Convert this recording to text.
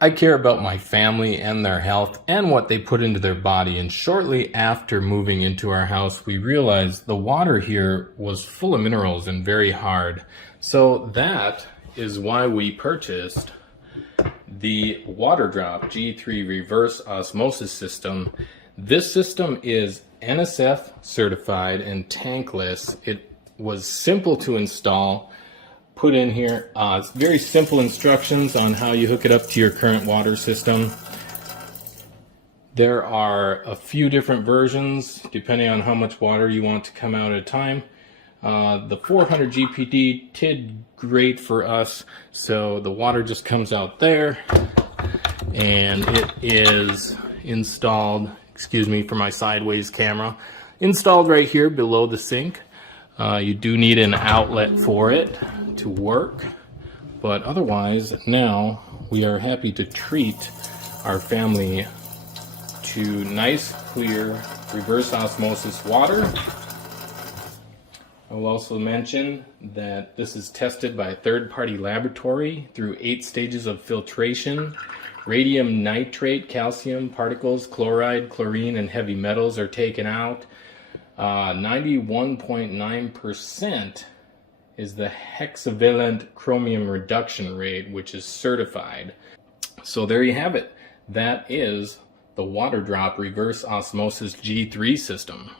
I care about my family and their health and what they put into their body. And shortly after moving into our house, we realized the water here was full of minerals and very hard. So that is why we purchased the Waterdrop G3 reverse osmosis system. This system is NSF certified and tankless. It was simple to install. Put in here it's very simple instructions on how you hook it up to your current water system. There are a few different versions depending on how much water you want to come out at a time. The 400 GPD did great for us, so the water just comes out there and it is installed, excuse me for my sideways camera, installed right here below the sink. You do need an outlet for it to work, but otherwise now we are happy to treat our family to nice, clear, reverse osmosis water. I will also mention that this is tested by a third-party laboratory through 8 stages of filtration. Radium nitrate, calcium particles, chloride, chlorine, and heavy metals are taken out. 91.9% is the hexavalent chromium reduction rate, which is certified. So there you have it. That is the Waterdrop Reverse Osmosis G3 system.